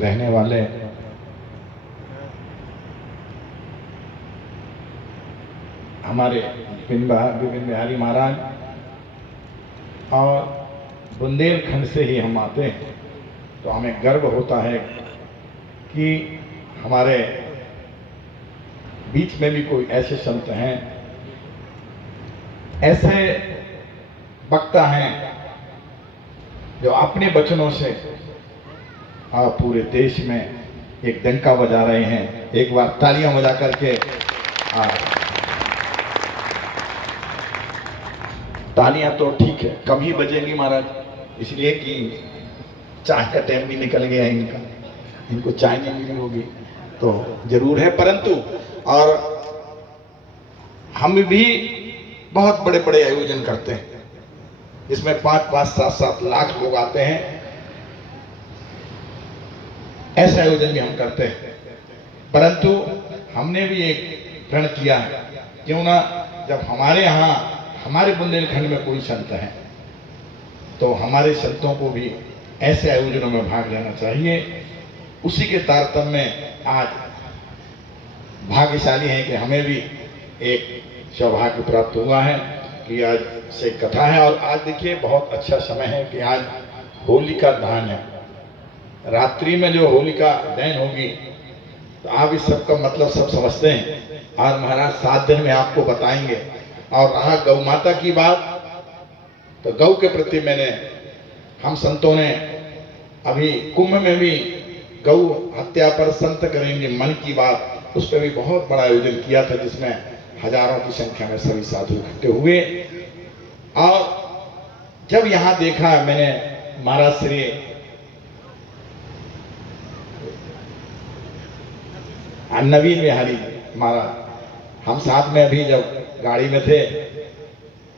रहने वाले हमारे विपिन बिहारी महाराज, और बुंदेलखंड से ही हम आते हैं, तो हमें गर्व होता है कि हमारे बीच में भी कोई ऐसे संत हैं, ऐसे वक्ता हैं जो अपने वचनों से पूरे देश में एक डंका बजा रहे हैं। एक बार तालियां बजा करके तालियां तो ठीक है, कम ही बजेंगी महाराज, इसलिए कि चाय का टाइम भी निकल गया है इनका, इनको चाय नहीं मिली होगी तो जरूर है। परंतु और हम भी बहुत बड़े बड़े आयोजन करते हैं, इसमें 5-5, 7-7 लाख लोग आते हैं, ऐसे आयोजन भी हम करते हैं। परंतु हमने भी एक प्रण किया है, क्यों ना जब हमारे यहाँ हमारे बुंदेलखंड में कोई संत है तो हमारे संतों को भी ऐसे आयोजनों में भाग लेना चाहिए। उसी के तारतम्य में आज भाग्यशाली हैं कि हमें भी एक सौभाग्य प्राप्त हुआ है कि आज से कथा है। और आज देखिए बहुत अच्छा समय है कि आज होलिका दहन है, रात्रि में जो होलिका दहन होगी, तो आप इस सब का मतलब सब समझते हैं। आज महाराज 7 दिन में आपको बताएंगे। और रहा गौ माता की बात, तो गौ के प्रति हम संतों ने अभी कुंभ में भी गौ हत्या पर संत करेंगे मन की बात, उस पर भी बहुत बड़ा आयोजन किया था, जिसमें हजारों की संख्या में सभी साधु इकट्ठे हुए। और जब यहाँ देखा मैंने महाराज श्री नवीन बिहारी महाराज, हम साथ में अभी जब गाड़ी में थे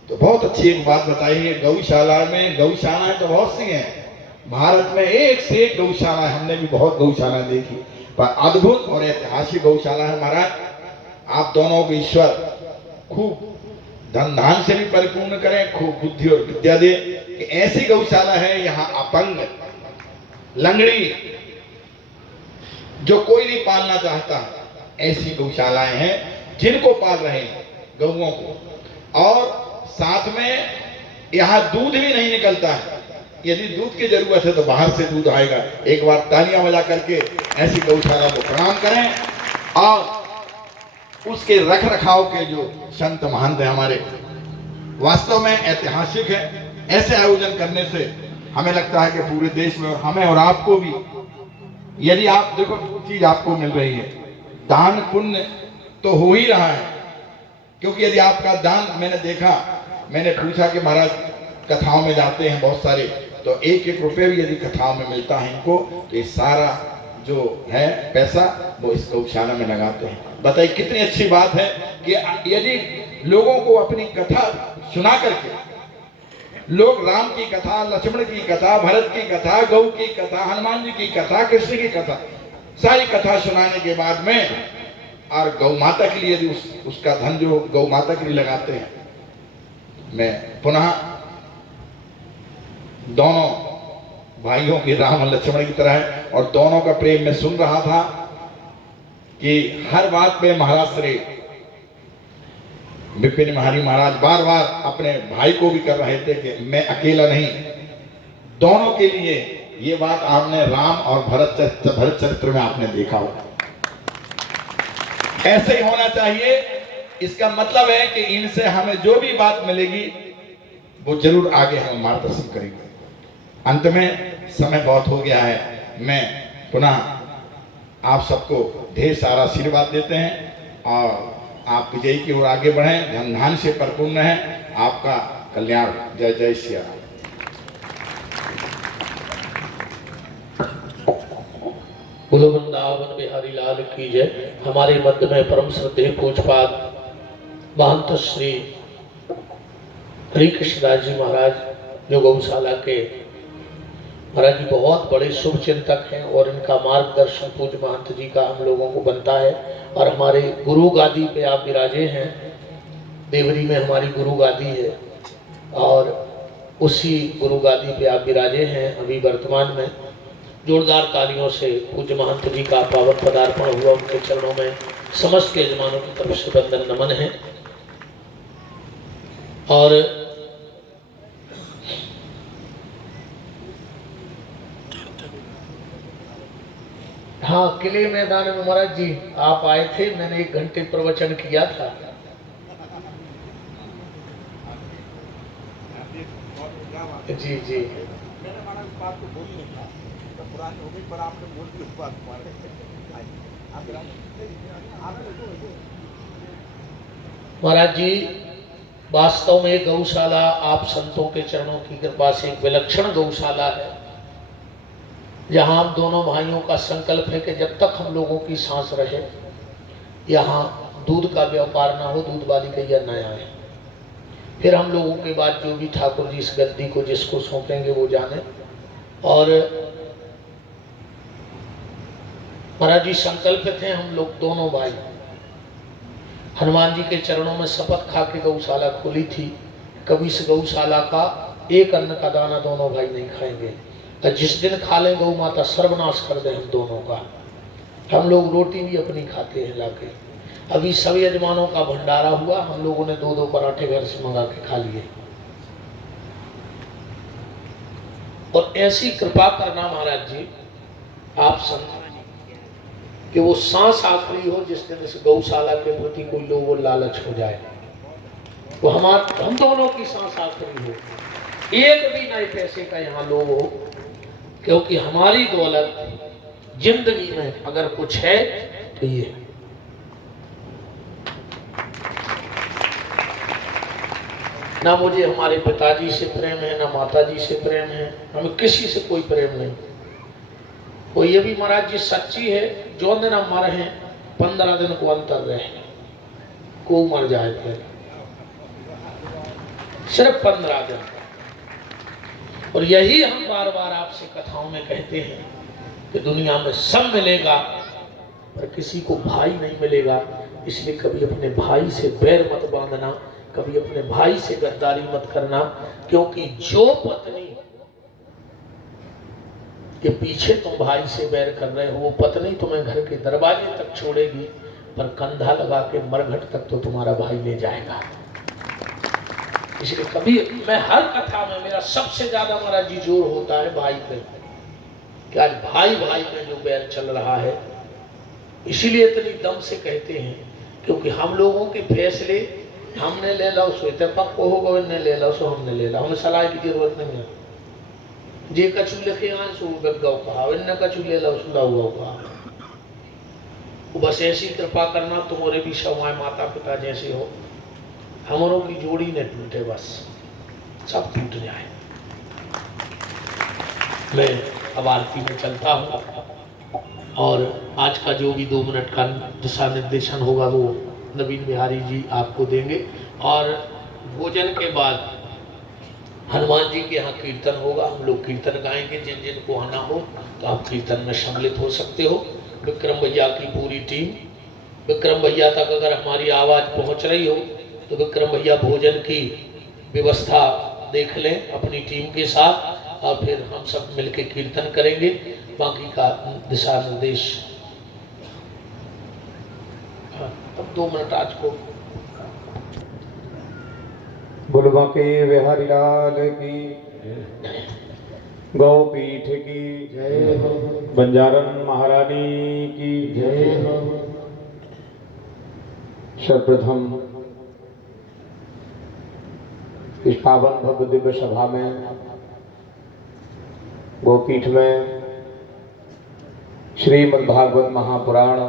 तो बहुत अच्छी एक बात बताई है। गौशाला में, गौशालाएं तो बहुत सी हैं भारत में, एक से एक गौशाला है, हमने भी बहुत गौशाला देखी, पर अद्भुत और ऐतिहासिक गौशाला है महाराज। आप दोनों को ईश्वर खूब धन धान से भी परिपूर्ण करें, खूब बुद्धि और विद्या दे कि ऐसी गौशाला है यहाँ अपंग, लंगड़ी, जो कोई नहीं पालना चाहता, ऐसी गौशालाएं हैं जिनको पाल रहे हैं गौओं को। और साथ में यहाँ दूध भी नहीं निकलता है, यदि दूध की जरूरत है तो बाहर से दूध आएगा। एक बार तालियां बजा करके ऐसी गौशाला को प्रणाम करें। और उसके रख रखाव के जो संत महंत हैं हमारे, वास्तव में ऐतिहासिक है। ऐसे आयोजन करने से हमें लगता है कि पूरे देश में हमें और आपको भी, यदि आप देखो चीज आपको मिल रही है, दान पुण्य तो हो ही रहा है। क्योंकि यदि आपका दान, मैंने पूछा कि महाराज कथाओं में जाते हैं बहुत सारे, तो 1-1 रुपये भी यदि कथाओं में मिलता है इनको, तो ये सारा जो है पैसा वो इस गौशाला में लगाते हैं। बताइए कितनी अच्छी बात है कि यदि लोगों को अपनी कथा सुना करके, लोग राम की कथा, लक्ष्मण की कथा, भरत की कथा, गौ की कथा, हनुमान जी की कथा, कृष्ण की कथा, सारी कथा सुनाने के बाद में और गौ माता के लिए यदि उसका धन जो गौ माता के लिए लगाते हैं, मैं पुनः दोनों भाइयों की राम और लक्ष्मण की तरह है, और दोनों का प्रेम मैं सुन रहा था कि हर बात पे महाराज श्री विपिन बिहारी महाराज बार बार अपने भाई को भी कर रहे थे कि मैं अकेला नहीं, दोनों के लिए। ये बात आपने राम और भरत चरित्र में आपने देखा होगा। ऐसे ही होना चाहिए। इसका मतलब है कि इनसे हमें जो भी बात मिलेगी वो जरूर आगे हम मार्गदर्शन करेंगे। अंत में समय बहुत हो गया है, मैं पुनः आप सबको ढेर सारा आशीर्वाद देते हैं और आप विजयी की ओर आगे बढ़ें, धन धान से परिपूर्ण है आपका कल्याण। जय जय श्री राम। बोलो वृंदावन बिहारी लाल की जय। हमारे मध्य में परम श्रद्धेय पूज्यपाद महंत श्री हरि कृष्णदास जी महाराज, जो गौशाला के महाराज जी बहुत बड़े शुभ चिंतक हैं, और इनका मार्गदर्शन पूज्य महंत जी का हम लोगों को बनता है। और हमारे गुरु गादी पे आप विराजे हैं, देवरी में हमारी गुरु गादी है, और उसी गुरु गादी पे आप विराजे हैं अभी वर्तमान में। जोरदार तालियों से पूज्य महंत जी का पावन पदार्पण हुआ, उनके चरणों में समस्त यजमानों की तरफ से वंदन नमन है। और हाँ, किले मैदान में महाराज जी आप आए थे, मैंने 1 घंटे प्रवचन किया था। जी जी महाराज जी, वास्तव में गौशाला आप संतों के चरणों की कृपा से एक विलक्षण गौशाला है, जहां हम दोनों भाइयों का संकल्प है कि जब तक हम लोगों की सांस रहे यहाँ दूध का व्यापार ना हो, दूध वाली गैया न आए। फिर हम लोगों के बाद जो भी ठाकुर जी इस गद्दी को जिसको सौंपेंगे वो जाने। और महाराज जी संकल्पित हैं हम लोग दोनों भाई, हनुमान जी के चरणों में शपथ खा के गौशाला खोली थी, कभी इस गौशाला का एक अन्न का दाना दोनों भाई नहीं खाएंगे, और जिस दिन खा लें गौ माता सर्वनाश कर दे हम दोनों का। हम लोग रोटी भी अपनी खाते हैं लाके। अभी सब यजमानों का भंडारा हुआ, हम लोगों ने 2-2 पराठे घर से मंगा के खा लिए। और ऐसी कृपा करना महाराज जी आप संत कि वो सांस आखिरी हो जिस दिन इस गौशाला के प्रति कोई लोभ और लालच हो जाए, वो हम दोनों की सांस आखिरी हो, एक भी नए पैसे का यहाँ लोभ हो, क्योंकि हमारी दौलत जिंदगी में अगर कुछ है तो ये ना मुझे हमारे पिताजी से प्रेम है, ना माताजी से प्रेम है, हमें किसी से कोई प्रेम नहीं। वो ये भी महाराज जी सच्ची है, जो दिन हम मर हैं 15 दिन को अंतर रहे, को मर जाए फिर सिर्फ 15 दिन। और यही हम बार बार आपसे कथाओं में कहते हैं कि दुनिया में सब मिलेगा पर किसी को भाई नहीं मिलेगा। इसलिए कभी अपने भाई से बैर मत बांधना, कभी अपने भाई से गद्दारी मत करना, क्योंकि जो पत्नी के पीछे तुम भाई से बैर कर रहे हो, वो पत्नी तुम्हें घर के दरवाजे तक छोड़ेगी, पर कंधा लगा के मरघट तक तो तुम्हारा भाई ले जाएगा। इसलिए कभी मैं हर कथा में मेरा सबसे ज्यादा हमारा जी जोर होता है भाई पे, कि आज भाई भाई में जो बैर चल रहा है। इसीलिए इतनी दम से कहते हैं, क्योंकि हम लोगों के फैसले हमने ले लो सो पक्क होगा, इनने ले लो सो हमने ले लो, हमें सलाह की जरूरत नहीं है। जे कछु लिखे आए सो गौ कहा, इनने कछु ले लो सो लाऊ कहा। बस ऐसी कृपा करना तुम्हारे भी सवाए माता पिता जैसे हो, हमारों की जोड़ी न टूटे, बस सब टूट जाए। मैं अब आरती में चलता हूँ, और आज का जो भी 2 मिनट का दिशा निर्देशन होगा वो नवीन बिहारी जी आपको देंगे। और भोजन के बाद हनुमान जी के यहाँ कीर्तन होगा, हम लोग कीर्तन गाएंगे। जिन जिन को आना हो तो आप कीर्तन में सम्मिलित हो सकते हो। विक्रम भैया की पूरी टीम, विक्रम भैया तक अगर हमारी आवाज़ पहुँच रही हो तो विक्रम भैया भोजन की व्यवस्था देख लें अपनी टीम के साथ, और फिर हम सब मिलके कीर्तन करेंगे। बाकी का दिशा निर्देश अब 2 मिनट आज को। बुलवा के बिहारी लाल की, गौ पीठ की जय हो, बंजारन महारानी की जय हो। सर्वप्रथम इस पावन भव्य दिव्य सभा में गोपीठ में श्रीमद् भागवत महापुराण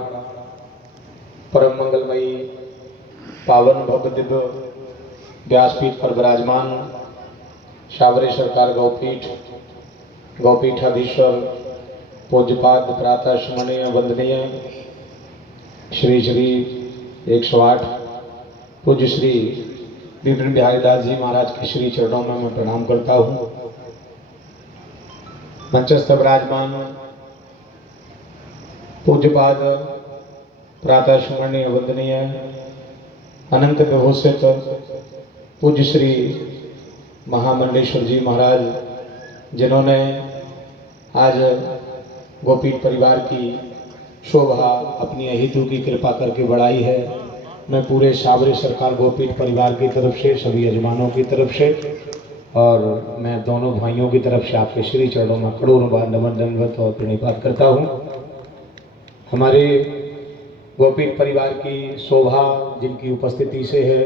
परम मंगलमयी पावन भव्य दिव्य व्यासपीठ पर विराजमान सावरे सरकार गौपीठ, गौपीठाधीश्वर पूज्यपाद प्रातः स्मरणीय वंदनीय श्री 108 पूज्य श्री विपिन बिहारी दास जी महाराज के श्री चरणों में मैं प्रणाम करता हूँ। मंचस्थ विराजमान पूज्यपाद प्रातः स्मरणीय वंदनीय अनंत विभूषित पूज्य श्री महामंडलेश्वर जी महाराज, जिन्होंने आज गोपीठ परिवार की शोभा अपनी अहितु की कृपा करके बढ़ाई है। मैं पूरे साबरे सरकार गोपीठ परिवार की तरफ से, सभी यजमानों की तरफ से और मैं दोनों भाइयों की तरफ से आपके श्री चरणों में करोड़ों बार नमन दंडवत और प्रणिपात करता हूँ। हमारे गोपीठ परिवार की शोभा जिनकी उपस्थिति से है,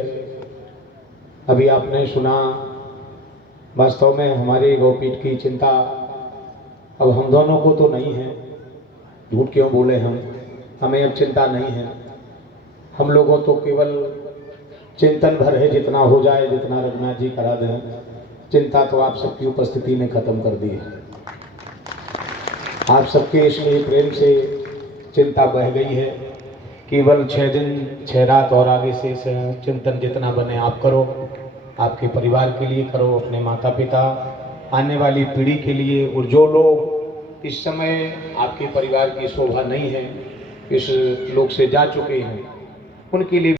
अभी आपने सुना। वास्तव में हमारे गोपीठ की चिंता अब हम दोनों को तो नहीं है, झूठ क्यों बोले हमें अब चिंता नहीं है। हम लोगों तो केवल चिंतन भर है, जितना हो जाए, जितना रघुनाथ जी करा दें। चिंता तो आप सबकी उपस्थिति ने खत्म कर दी है। आप सबके स्नेह प्रेम से चिंता बह गई है। केवल 6 दिन 6 रात और आगे से चिंतन जितना बने आप करो, आपके परिवार के लिए करो, अपने माता पिता, आने वाली पीढ़ी के लिए। और जो लोग इस समय आपके परिवार की शोभा नहीं है, इस लोक से जा चुके हैं, उनके लिए